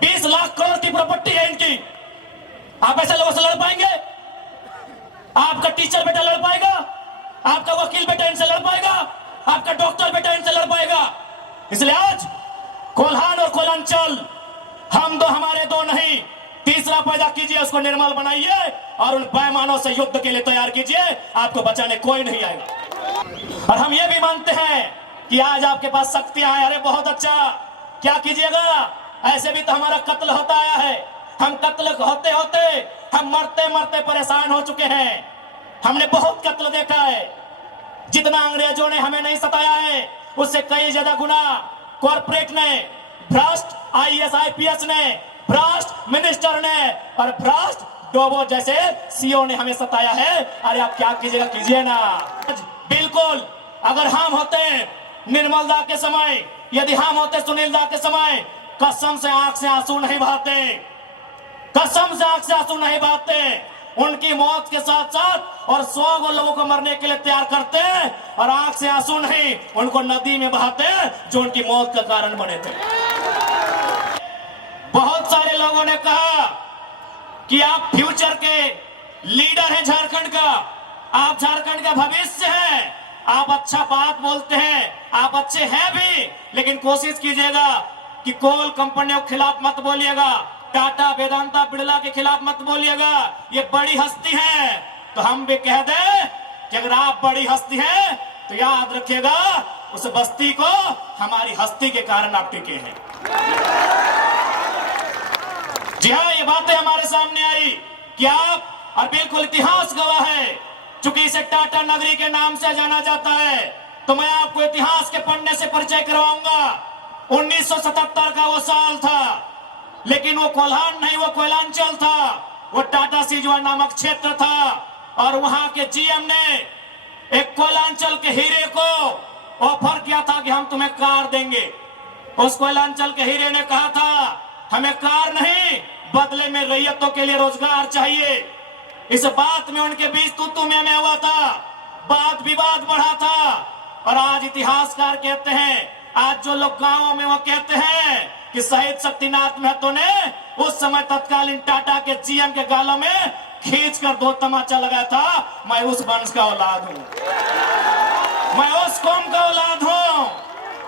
20 लाख करोड़ की प्रॉपर्टी है इनकी। आप ऐसे लोगों से लड़ पाएंगे? आपका टीचर बेटा लड़ पाएगा? आपका वकील बेटा इनसे लड़ पाएगा? आपका डॉक्टर बेटा इनसे लड़ पाएगा? इसलिए आज कोल्हान और कोलांचल हम दो हमारे दो नहीं, तीसरा पैदा कीजिए, उसको निर्मल बनाइए और उन बेईमानों से युद्ध के लिए तैयार कीजिए। आपको बचाने कोई नहीं आएगा। और हम ये भी मानते हैं कि आज आपके पास शक्तियां हैं। अरे बहुत अच्छा, क्या कीजिएगा? ऐसे भी तो हमारा कत्ल होता आया है। हम कत्ल होते होते हम मरते मरते परेशान हो चुके हैं। हमने बहुत कत्ल देखा है। जितना अंग्रेजों ने हमें नहीं सताया है उससे कई ज्यादा गुना कॉर्पोरेट ने, भ्रष्ट आईएएस आईपीएस ने, भ्रष्ट मिनिस्टर ने और भ्रष्ट डोबो जैसे सीओ ने हमें सताया है। अरे आप क्या कीजिएगा, कीजिए ना। बिल्कुल, अगर हम होते निर्मल दा के समय, यदि हम होते सुनील दा के समय, कसम से आंख से आंसू नहीं बहाते, कसम से आंख से आंसू नहीं बहाते। उनकी मौत के साथ साथ और 100 लोगों को मरने के लिए तैयार करते और आंख से आंसू नहीं उनको नदी में बहाते जो उनकी मौत का कारण बने थे। बहुत सारे लोगों ने कहा कि आप फ्यूचर के लीडर हैं झारखंड का, आप झारखंड का भविष्य हैं, आप अच्छा बात बोलते हैं, आप अच्छे हैं भी, लेकिन कोशिश कीजिएगा कि कोल कंपनियों के खिलाफ मत बोलिएगा, टाटा वेदांता बिरला के खिलाफ मत बोलिएगा। ये बड़ी हस्ती है। तो हम भी कह दें कि अगर आप बड़ी हस्ती हैं तो याद रखिएगा उस बस्ती को हमारी हस्ती के कारण आप टिके हैं। जी हाँ, ये बातें हमारे सामने आई कि आप, और बिल्कुल इतिहास गवाह है, चूंकि इसे टाटा नगरी के नाम से जाना जाता है, तो मैं आपको इतिहास के पन्ने से परिचय करवाऊंगा। 1977 का वो साल था, लेकिन वो कोल्हान नहीं, वो कोयलांचल था। वो टाटा सिजवा नामक क्षेत्र था और वहां के जीएम ने एक कोयलांचल के हीरे को ऑफर किया था कि हम तुम्हें कार देंगे। उस कोयलांचल के हीरे ने कहा था हमें कार नहीं, बदले में रैयतों के लिए रोजगार चाहिए। इस बात में उनके बीच तू मैं हुआ था, बात विवाद बढ़ा था। और आज इतिहासकार कहते हैं, आज जो लोग गांवों में वो कहते हैं कि शहीद शक्तिनाथ महतो ने उस समय तत्कालीन टाटा के जीएम के गालों में खींचकर 2 तमाचा लगाया था। मैं उस वंश का औलाद हूं, मैं उस कौम का औलाद हूं।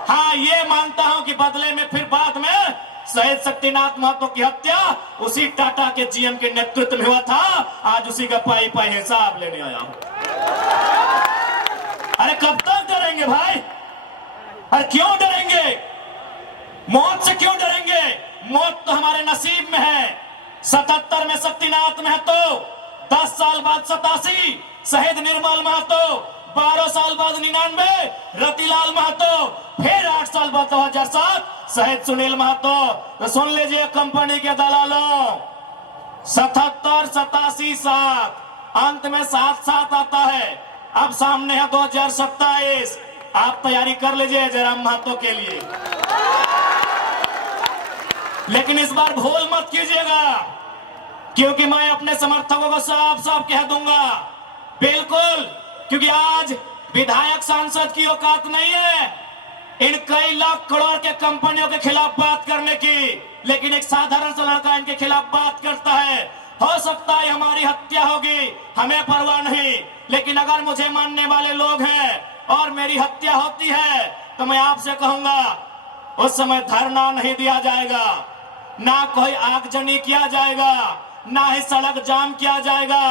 हाँ, ये मानता हूं कि बदले में फिर बाद में शहीद शक्तिनाथ महतो की हत्या उसी टाटा के जीएम के नेतृत्व में हुआ था। आज उसी का पाई पाई हिसाब लेने आया हूं। अरे कब तक डरेंगे भाई? अरे क्यों डरेंगे? मौत से क्यों डरेंगे? मौत तो हमारे नसीब में है। 77 में शक्तिनाथ महतो, 10 साल बाद 87 शहीद निर्मल महतो, 12 साल बाद 99 रतिलाल महतो, फिर 8 साल बाद 2007 शहीद सुनील महतो। तो सुन लीजिए कंपनी के दलालों, 77, 87, 7, अंत में 7 आता है। अब सामने है 2027। आप तैयारी कर लीजिए जयराम महतो के लिए, लेकिन इस बार भूल मत कीजिएगा, क्योंकि मैं अपने समर्थकों को साफ साफ कह दूंगा, बिल्कुल, क्योंकि आज विधायक सांसद की औकात नहीं है इन कई लाख करोड़ के कंपनियों के खिलाफ बात करने की, लेकिन एक साधारण सा लड़का इनके खिलाफ बात करता है। हो सकता है हमारी हत्या होगी, हमें परवाह नहीं, लेकिन अगर मुझे मानने वाले लोग हैं और मेरी हत्या होती है तो मैं आपसे कहूंगा उस समय धरना नहीं दिया जाएगा, ना कोई आगजनी किया जाएगा, ना ही सड़क जाम किया जाएगा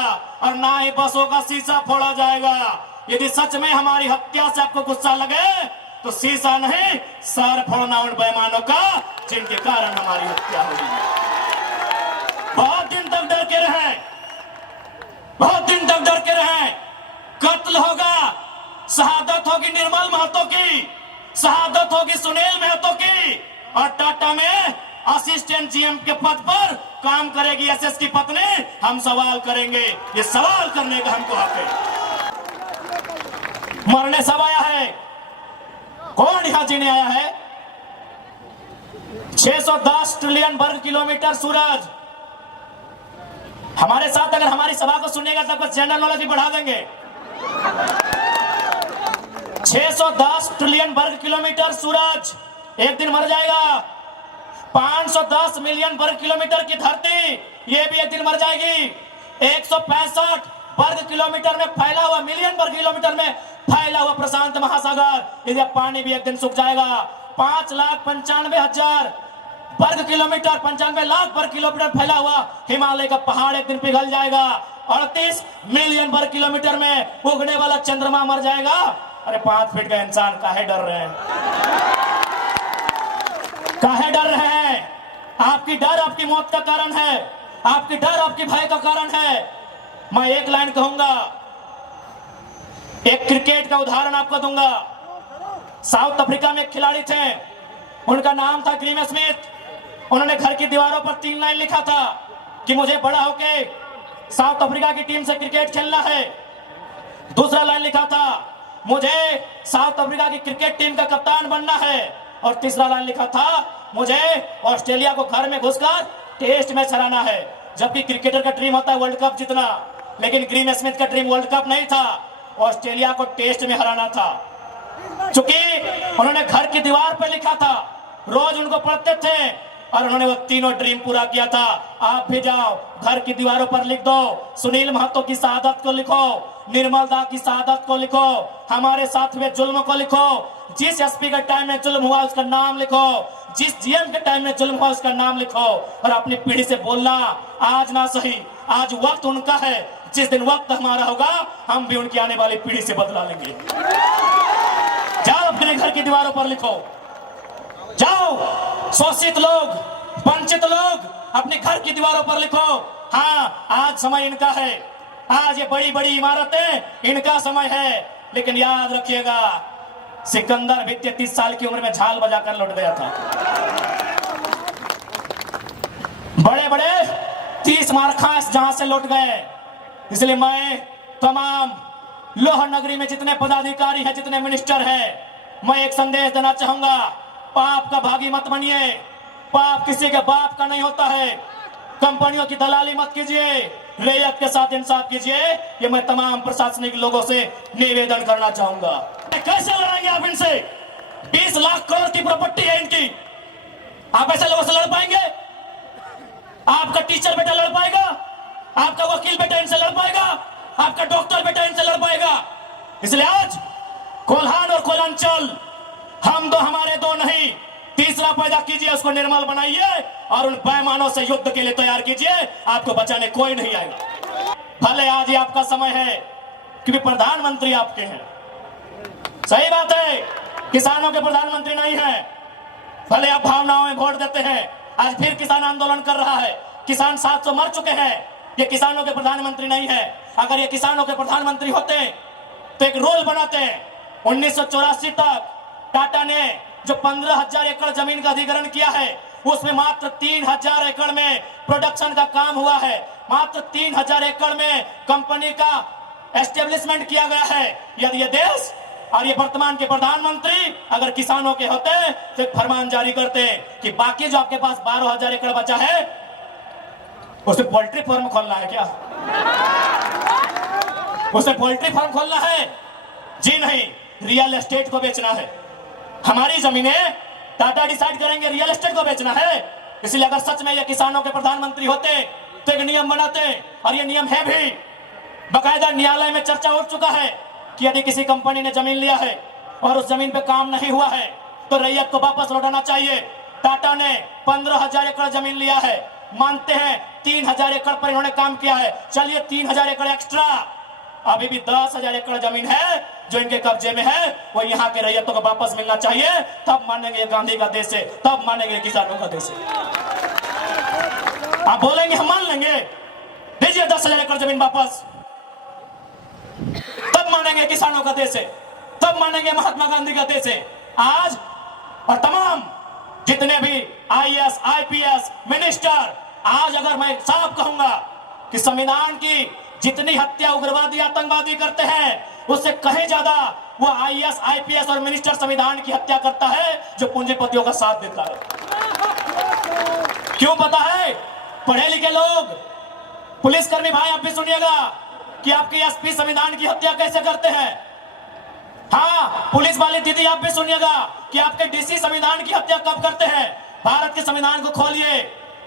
और ना ही बसों का शीशा फोड़ा जाएगा। यदि सच में हमारी हत्या से आपको गुस्सा लगे तो शीशा नहीं, सर फोड़ना उन बेईमानों का जिनके कारण हमारी हत्या हुई। बहुत दिन तक डर के रहे, बहुत दिन तक डर के रहे। कत्ल होगा, शहादत होगी निर्मल महतो की, शहादत होगी सुनील महतो की, और टाटा में असिस्टेंट जीएम के पद पर काम करेगी एसएस की पत्नी। हम सवाल करेंगे, ये सवाल करने का हमको हक है। मरने सब आया है, कौन यहां जीने आया है? 610 ट्रिलियन वर्ग किलोमीटर सूरज। हमारे साथ अगर हमारी सभा को सुनेगा तब कुछ जनरल नॉलेज भी बढ़ा देंगे। 610 ट्रिलियन वर्ग किलोमीटर सूरज एक दिन मर जाएगा। 510 मिलियन वर्ग किलोमीटर की धरती ये भी एक दिन मर जाएगी। 165 वर्ग किलोमीटर में फैला हुआ, मिलियन वर्ग किलोमीटर में फैला हुआ प्रशांत महासागर, इसका पानी भी एक दिन सूख जाएगा। 5,95,000 वर्ग किलोमीटर, 95 लाख वर्ग किलोमीटर फैला हुआ हिमालय का पहाड़ एक दिन पिघल जाएगा। 38 मिलियन वर्ग किलोमीटर में उगने वाला चंद्रमा मर जाएगा। अरे 5 फीट का इंसान काहे डर रहे हैं, काहे डर रहे हैं? आपकी डर आपकी मौत का कारण है, आपकी डर आपकी भय का कारण है। मैं एक लाइन कहूंगा, एक क्रिकेट का उदाहरण आपको दूंगा। साउथ अफ्रीका में एक खिलाड़ी थे, उनका नाम था ग्रीम स्मिथ। उन्होंने घर की दीवारों पर 3 लाइन लिखा था कि मुझे बड़ा होके साउथ अफ्रीका की टीम से क्रिकेट खेलना है। दूसरा लाइन लिखा था मुझे साउथ अफ्रीका की क्रिकेट टीम का कप्तान बनना है। और तीसरा लाइन लिखा था मुझे ऑस्ट्रेलिया को घर में घुसकर टेस्ट मैच हराना है। जबकि क्रिकेटर का ड्रीम होता है वर्ल्ड कप जीतना, लेकिन ग्रीम स्मिथ का ड्रीम वर्ल्ड कप नहीं था, ऑस्ट्रेलिया को टेस्ट में हराना था। चूंकि उन्होंने घर की दीवार पर लिखा था, रोज उनको पढ़ते थे और उन्होंने वो तीनों ड्रीम पूरा किया था। आप भी जाओ, घर की दीवारों पर लिख दो, सुनील महतो की शहादत को लिखो, निर्मल दा की शहादत को लिखो, हमारे साथ हुए जुल्म को लिखो, जिस एसपी के टाइम में जुल्म हुआ उसका नाम लिखो, जिस जीएम के टाइम में जुल्म हुआ उसका नाम लिखो। और अपनी पीढ़ी से बोलना, आज ना सही, आज वक्त उनका है, जिस दिन वक्त हमारा होगा हम भी उनकी आने वाली पीढ़ी से बदला लेंगे। जाओ अपने घर की दीवारों पर लिखो, जाओ शोषित लोग, वंचित लोग अपने घर की दीवारों पर लिखो। हाँ, आज समय इनका है, आज ये बड़ी बड़ी इमारतें इनका समय है। लेकिन याद रखिएगा, सिकंदर भी 33 साल की उम्र में झाल बजाकर लौट गया था। बड़े बड़े 30 मारखास जहां से लौट गए। इसलिए मैं तमाम लोह नगरी में जितने पदाधिकारी हैं, जितने मिनिस्टर हैं, मैं एक संदेश देना चाहूंगा, पाप का भागी मत बनिए। पाप किसी के बाप का नहीं होता है। कंपनियों की दलाली मत कीजिए, रैयत के साथ इंसाफ कीजिए। ये मैं तमाम प्रशासनिक लोगों से निवेदन करना चाहूंगा। कैसे लड़ेंगे आप इनसे? 20 लाख करोड़ की प्रॉपर्टी है इनकी, आप ऐसे लोगों से लड़ पाएंगे? आपका टीचर बेटा लड़ पाएगा? आपका वकील बेटा इनसे लड़ पाएगा? आपका डॉक्टर बेटा इनसे लड़ पाएगा? इसलिए आज कोल्हान और कोलांचल, हम दो हमारे दो नहीं, तीसरा पैदा कीजिए, उसको निर्मल बनाइए और उन बेईमानों से युद्ध के लिए तैयार कीजिए। आपको बचाने कोई नहीं आएगा। भले आज ये आपका समय है क्योंकि प्रधानमंत्री आपके हैं, सही बात है, किसानों के प्रधानमंत्री नहीं है। भले आप भावनाओं में वोट देते हैं, आज फिर किसान आंदोलन कर रहा है, किसान 700 मर चुके हैं। ये किसानों के प्रधानमंत्री नहीं है। अगर ये किसानों के प्रधानमंत्री होते तो एक रूल बनाते। 1984 तक टाटा ने जो 15,000 एकड़ जमीन का अधिग्रहण किया है, उसमें मात्र 3,000 एकड़ में प्रोडक्शन का काम हुआ है। मात्र 3,000 एकड़ में कंपनी का एस्टेब्लिशमेंट किया गया है। यदि ये देश और ये वर्तमान के प्रधानमंत्री अगर किसानों के होते तो एक फरमान जारी करते कि बाकी जो आपके पास 12,000 एकड़ बचा है उसे पोल्ट्री फार्म खोलना है क्या? उसे पोल्ट्री फार्म खोलना है? जी नहीं, रियल एस्टेट को बेचना है। हमारी जमीनें टाटा डिसाइड करेंगे, रियल एस्टेट को बेचना है। इसलिए अगर सच में ये किसानों के प्रधानमंत्री होते तो एक नियम बनाते, और ये नियम है भी, बकायदा न्यायालय में चर्चा उठ चुका है कि यदि किसी कंपनी ने जमीन लिया है और उस जमीन पे काम नहीं हुआ है तो रैयत को वापस लौटाना चाहिए। टाटा ने 15,000 एकड़ जमीन लिया है, मानते हैं 3,000 एकड़ पर इन्होंने काम किया है, चलिए 3,000 एकड़ एक्स्ट्रा, अभी भी 10,000 एकड़ जमीन है जो इनके कब्जे में है, वो यहाँ के रैयतों को वापस मिलना चाहिए। तब मानेंगे गांधी का देश है, तब मानेंगे किसानों का देश है। आप बोलेंगे हम मान लेंगे, दीजिए 10,000 एकड़ जमीन वापस, तब मानेंगे किसानों का देश है, तब मानेंगे महात्मा गांधी का देश है। आज और तमाम जितने भी आईएएस, आईपीएस, मिनिस्टर, आज अगर मैं साफ कहूंगा कि संविधान की जितनी हत्या उग्रवादी आतंकवादी करते हैं उससे कहीं ज्यादा वो आईएएस, आईपीएस और मिनिस्टर संविधान की हत्या करता है जो पूंजीपतियों का साथ देता है। क्यों पता है? पढ़े लिखे लोग, पुलिसकर्मी भाई आप भी सुनिएगा कि आपके एसपी संविधान की हत्या कैसे करते हैं। हाँ, पुलिस वाली दीदी आप भी सुनिएगा कि आपके डीसी संविधान की हत्या कब करते हैं। भारत के संविधान को खोलिए।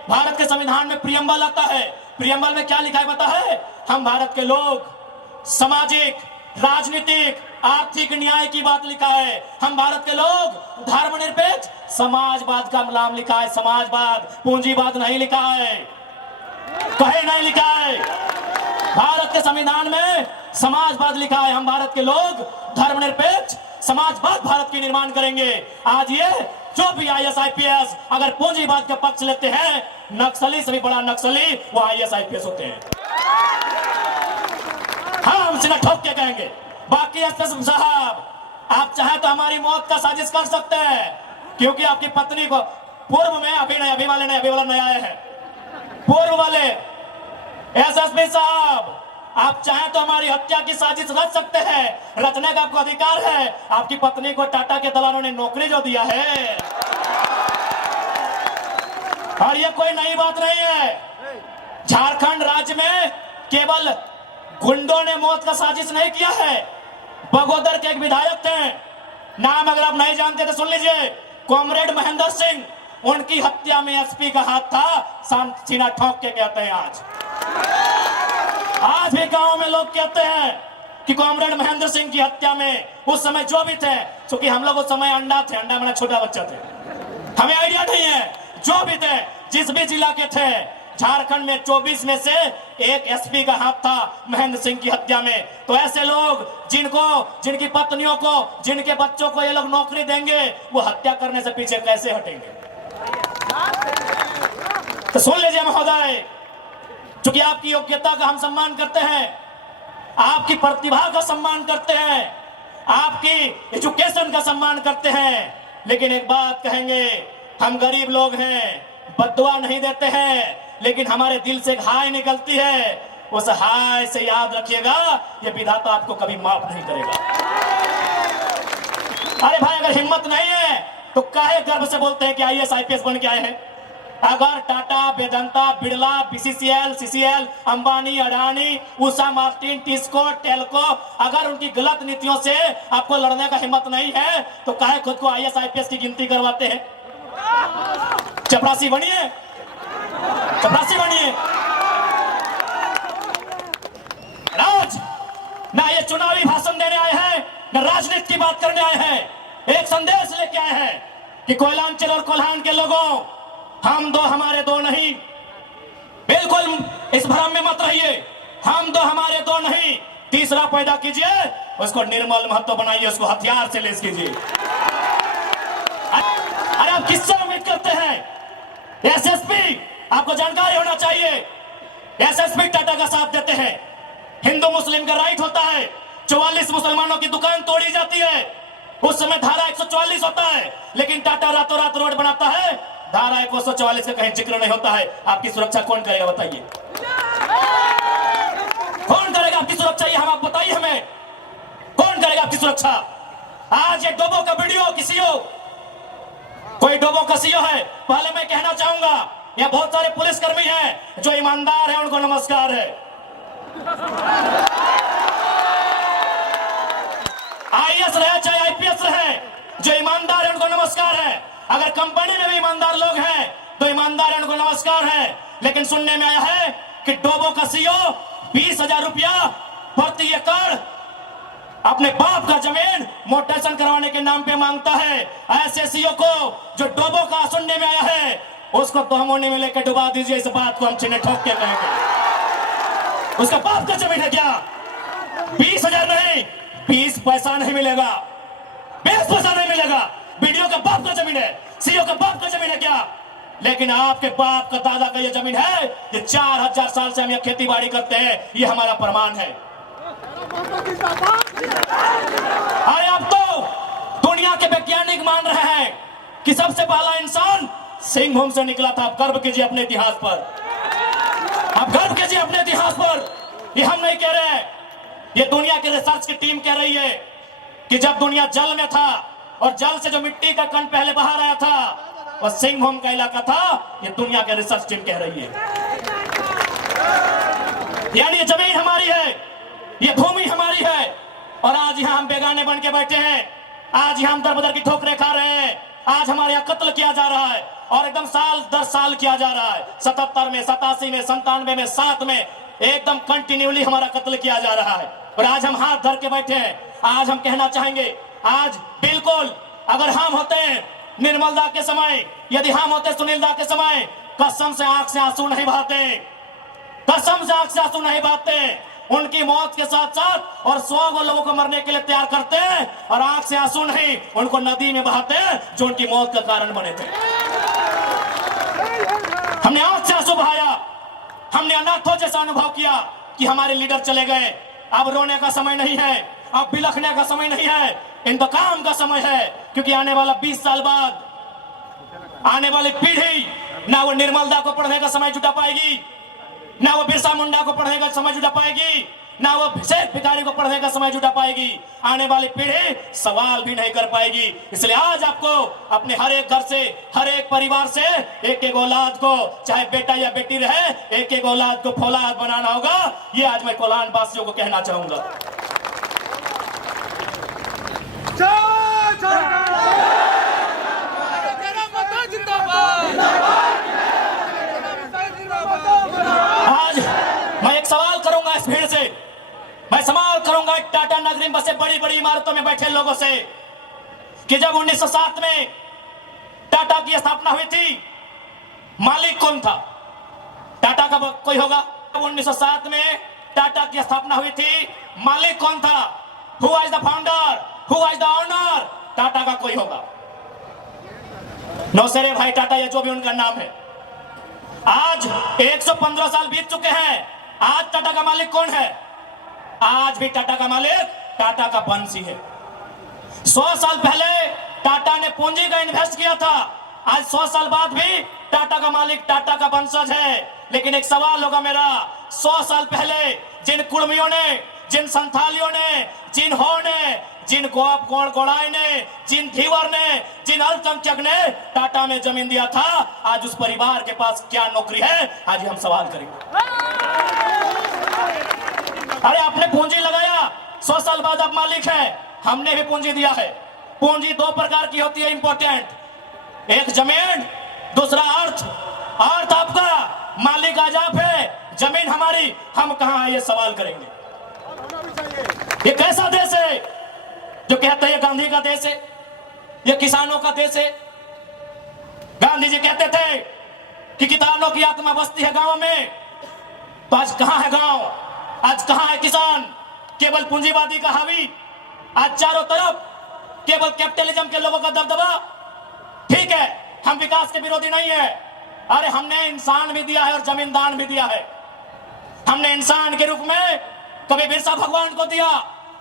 भारत के संविधान में प्रियम्बल आता है। प्रियम्बल में क्या लिखा है पता है? हम भारत के लोग सामाजिक, राजनीतिक, आर्थिक न्याय की बात लिखा है। हम भारत के लोग धर्मनिरपेक्ष समाजवाद का नाम लिखा है। समाजवाद, पूंजीवाद नहीं लिखा है, कहीं नहीं लिखा है। भारत के संविधान में समाजवाद लिखा है। हम भारत के लोग धर्मनिरपेक्ष समाजवाद भारत की निर्माण करेंगे। आज ये जो भी IAS IPS अगर पूंजीवाद का पक्ष लेते हैं, नक्सली से भी बड़ा नक्सली वो IAS IPS होते हैं। हम सीधा ठोक के कहेंगे। बाकी एसपी साहब, आप चाहे तो हमारी मौत का साजिश कर सकते हैं, क्योंकि आपकी पत्नी को पूर्व में अभी वाला नया आया है, पूर्व वाले एसएसपी साहब, आप चाहे तो हमारी हत्या की साजिश रच सकते हैं, रचने का आपको अधिकार है। आपकी पत्नी को टाटा के दलालों ने नौकरी जो दिया है, और ये कोई नई बात नहीं है। झारखंड राज्य में केवल गुंडों ने मौत का साजिश नहीं किया है। बगोदर के एक विधायक थे, नाम अगर आप नहीं जानते तो सुन लीजिए, कॉमरेड महेंद्र सिंह, उनकी हत्या में एसपी का हाथ था। सीना ठोक के कहते हैं आज भी गांव में लोग कहते हैं कि कॉमरेड महेंद्र सिंह की हत्या में उस समय जो भी थे, क्योंकि हम लोग उस समय अंडा मेरा छोटा बच्चा थे, हमें आइडिया नहीं है, जो भी थे, जिस भी जिला के थे, झारखंड में 24 में से एक एसपी का हाथ था महेंद्र सिंह की हत्या में। तो ऐसे लोग जिनकी पत्नियों को, जिनके बच्चों को ये लोग नौकरी देंगे, वो हत्या करने से पीछे कैसे हटेंगे? तो सुन लीजिए महोदय, क्योंकि आपकी योग्यता का हम सम्मान करते हैं, आपकी प्रतिभा का सम्मान करते हैं, आपकी एजुकेशन का सम्मान करते हैं, लेकिन एक बात कहेंगे, हम गरीब लोग हैं, बद्दुआ नहीं देते हैं, लेकिन हमारे दिल से एक हाय निकलती है। उस हाय से याद रखिएगा, ये विधाता आपको कभी माफ नहीं करेगा। अरे भाई, अगर हिम्मत नहीं है तो काहे गर्व से बोलते हैं कि IAS IPS बन के आए हैं? अगर Tata, Vedanta, Birla, BCCL, CCL, Ambani, Adani, Usha Martin, TISCO, Telco, अगर उनकी गलत नीतियों से आपको लड़ने का हिम्मत नहीं है तो काहे खुद को IAS IPS की गिनती करवाते हैं? चपरासी बनिए, चपरासी बनिए। राज ना ये चुनावी भाषण देने आए हैं, ना राजनीति की बात करने आए हैं। एक संदेश लेके आए हैं कि कोयलांचल और कोल्हान के लोगों, हम दो हमारे दो नहीं। बिल्कुल इस भ्रम में मत रहिए, हम दो हमारे दो नहीं। तीसरा पैदा कीजिए, उसको निर्मल महत्व बनाइए, उसको हथियार से लेस कीजिए। अरे आप किससे उम्मीद करते हैं? एसएसपी, आपको जानकारी होना चाहिए, एसएसपी टाटा का साथ देते हैं। हिंदू मुस्लिम का राइट होता है, 44 मुसलमानों की दुकान तोड़ी जाती है, उस समय धारा 144 होता है, लेकिन टाटा रातों रात रोड बनाता है, धारा 144 का कहीं जिक्र नहीं होता है। आपकी सुरक्षा कौन करेगा बताइए? कौन करेगा आपकी सुरक्षा? ये हम आप बताइए हमें, कौन करेगा आपकी सुरक्षा? आज ये डोबो का वीडियो किसी हो, कोई डोबो का सीओ है, पहले मैं कहना चाहूंगा, यह बहुत सारे पुलिसकर्मी हैं जो ईमानदार हैं, उनको नमस्कार है। IAS रहे चाहे IPS रहे, जो ईमानदार है उनको नमस्कार है। अगर कंपनी में भी ईमानदार लोग हैं तो ईमानदार है, उनको नमस्कार है। लेकिन सुनने में आया है कि डोबो का सीओ 20,000 रुपया प्रति एकड़ अपने बाप का जमीन मोटेशन करवाने के नाम पे मांगता है। ऐसे सीओ को जो डोबो का सुनने में आया है, उसको दोहमोने में लेकर डुबा दीजिए। इस बात को हम चिन्ह ठोक के कहेंगे। उसका बाप का जमीन है क्या? 20,000 नहीं, 20 पैसा नहीं मिलेगा, 20 पैसा नहीं मिलेगा। वीडियो का बाप का जमीन है, सीओ का बाप का जमीन है क्या? लेकिन आपके बाप का दादा का ये जमीन है, ये 4000 साल से हम ये खेती बाड़ी करते हैं, ये हमारा प्रमाण है। अरे अब तो दुनिया के वैज्ञानिक मान रहे हैं कि सबसे पहला इंसान सिंहभूम से निकला था। आप गर्व कीजिए अपने इतिहास पर, आप गर्व कीजिए अपने इतिहास पर। ये हम नहीं कह रहे हैं, ये दुनिया की रिसर्च की टीम कह रही है कि जब दुनिया जल में था और जल से जो मिट्टी का कण पहले बाहर आया था और सिंहभूम का इलाका था, ये दुनिया की रिसर्च टीम कह रही है। यानी ये जमीन हमारी है, ये भूमि हमारी है, और आज यहां हम बेगाने बन के बैठे हैं। आज यहां हम दर बदर की ठोकरें खा रहे हैं, आज हमारे यहां कत्ल किया जा रहा है, और एकदम साल दर साल किया जा रहा है। 77 में, 87 में, 97 में, 7 में एकदम कंटिन्यूली हमारा कत्ल किया जा रहा है। और आज हम हाथ धर के बैठे हैं। आज हम कहना चाहेंगे, आज बिल्कुल अगर हम होते निर्मल दा के समय, यदि हम होते सुनील दा के समय, कसम से आंख से आंसू नहीं बहाते, कसम से आंख से आंसू नहीं बहाते। उनकी मौत के साथ साथ और 100 लोगों को मरने के लिए तैयार करते हैं और आंख से आंसू नहीं, उनको नदी में बहाते हैं जो उनकी मौत का कारण बने थे। हमने आंख से आंसू बहाया, हमने अनाथों जैसा अनुभव किया कि हमारे लीडर चले गए। अब रोने का समय नहीं है, अब बिलखने का समय नहीं है, इंतकाम का समय है। क्योंकि आने वाला 20 साल बाद आने वाली पीढ़ी ना वो निर्मल दा को पढ़ने का समय जुटा पाएगी, ना वो बिरसा मुंडा को पढ़ने का समय जुटा पाएगी, ना वो शेख भिखारी को पढ़ने का समय जुटा पाएगी। आने वाली पीढ़ी सवाल भी नहीं कर पाएगी। इसलिए आज आपको अपने हर एक घर से, हर एक परिवार से एक एक औलाद को, चाहे बेटा या बेटी रहे, एक एक औलाद को फौलाद बनाना होगा। ये आज मैं कोल्हान वासियों को कहना चाहूंगा। आज मैं एक सवाल करूंगा इस भीड़ से, मैं सवाल करूंगा टाटा नगरी में बसे बड़ी बड़ी इमारतों में बैठे लोगों से कि जब 1907 में टाटा की स्थापना हुई थी, मालिक कौन था? टाटा का कोई होगा? 1907 में टाटा की स्थापना हुई थी, मालिक कौन था? Who was the founder? Who was the owner? Tata का कोई होगा? नौसेरे भाई टाटा या जो भी उनका नाम है। आज 115 साल बीत चुके हैं, आज टाटा का मालिक कौन है? आज भी टाटा का मालिक टाटा का वंशी है। 100 साल पहले टाटा ने पूंजी का इन्वेस्ट किया था, आज 100 साल बाद भी टाटा का मालिक टाटा का वंशज है। लेकिन एक सवाल होगा मेरा, 100 साल पहले जिन कुर्मियों ने, जिन संथालियों ने, जिन हो ने, जिन गोड़ाई ने, जिन धीवर ने, जिन अल्पसंख्यक ने टाटा में जमीन दिया था, आज उस परिवार के पास क्या नौकरी है? आज हम सवाल करेंगे। अरे आपने पूंजी लगाया, 100 साल बाद आप मालिक है, हमने भी पूंजी दिया है। पूंजी 2 प्रकार की होती है इंपॉर्टेंट, एक जमीन, दूसरा अर्थ। अर्थ आपका, मालिक आज आप है, जमीन हमारी, हम कहां है? ये सवाल करेंगे। ये कैसा देश है जो कहते हैं ये गांधी का देश है, ये किसानों का देश है? गांधी जी कहते थे कि किसानों की आत्मा बसती है गांव में, तो आज कहां है गांव? आज कहां है किसान? केवल पूंजीवादी का हावी, आज चारों तरफ केवल कैपिटलिज्म के लोगों का दबदबा। ठीक है, हम विकास के विरोधी नहीं है, अरे हमने इंसान भी दिया है और जमीन दान भी दिया है। हमने इंसान के रूप में कभी बिरसा भगवान को दिया,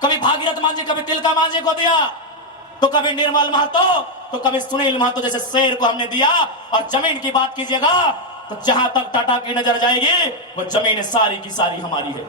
कभी भागीरथ मांझी, कभी तिलका मांझी को दिया, तो कभी निर्मल महतो, तो कभी सुनील महतो जैसे शेर को हमने दिया। और जमीन की बात कीजिएगा तो जहां तक टाटा की नजर जाएगी वो जमीन सारी की सारी हमारी है।